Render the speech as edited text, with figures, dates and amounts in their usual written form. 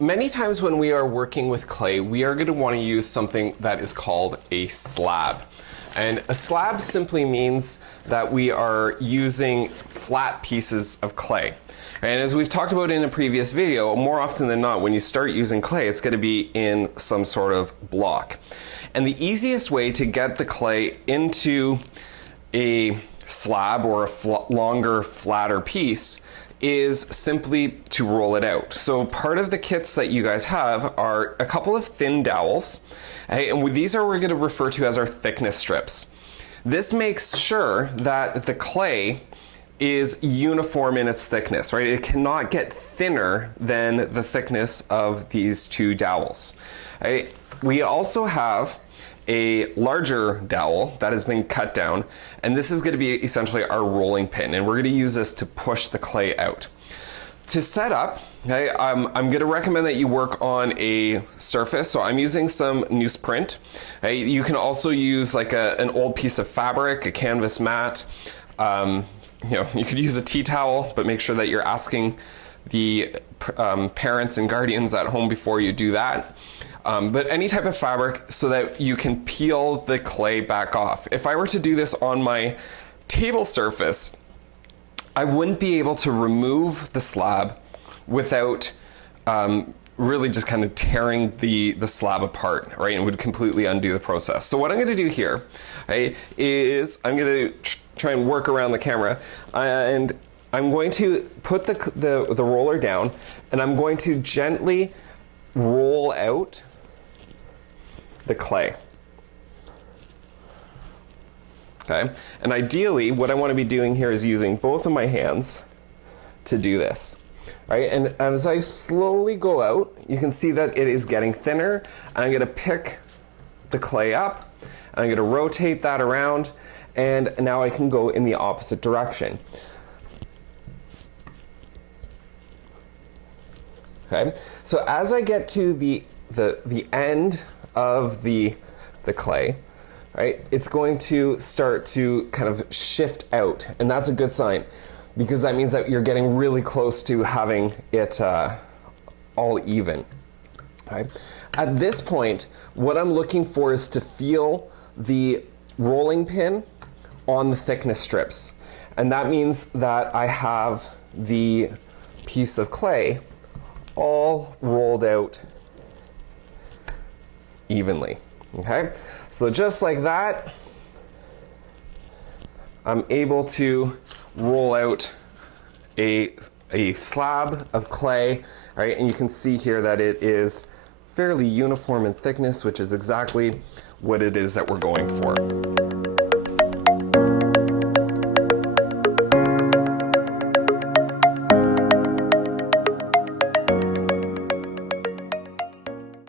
Many times when we are working with clay, we are going to want to use something that is called a slab. And a slab simply means that we are using flat pieces of clay. And as we've talked about in a previous video, more often than not, when you start using clay, it's going to be in some sort of block. And the easiest way to get the clay into a slab or a longer, flatter piece is simply to roll it out. So part of the kits that you guys have are a couple of thin dowels, and these are we're going to refer to as our thickness strips. This makes sure that the clay is uniform in its thickness, right? It cannot get thinner than the thickness of these two dowels. Right? We also have a larger dowel that has been cut down, and this is going to be essentially our rolling pin, and we're going to use this to push the clay out. To set up, okay, I'm going to recommend that you work on a surface, so I'm using some newsprint. Okay, you can also use like an old piece of fabric, a canvas mat. You could use a tea towel, but make sure that you're asking the parents and guardians at home before you do that. But any type of fabric so that you can peel the clay back off. If I were to do this on my table surface, I wouldn't be able to remove the slab without really just kind of tearing the slab apart, right? And would completely undo the process. So what I'm going to do here, right, is I'm going to try and work around the camera, and I'm going to put the roller down, and I'm going to gently roll out the clay. Okay, and ideally what I want to be doing here is using both of my hands to do this, right? And as I slowly go out, you can see that it is getting thinner, and I'm going to pick the clay up, and I'm going to rotate that around, and now I can go in the opposite direction. Okay, so as I get to the end of the clay, right, it's going to start to kind of shift out, and that's a good sign because that means that you're getting really close to having it all even. Right? At this point, what I'm looking for is to feel the rolling pin on the thickness strips, and that means that I have the piece of clay all rolled out evenly. Okay, so just like that, I'm able to roll out a slab of clay, right? And you can see here that it is fairly uniform in thickness, which is exactly what it is that we're going for.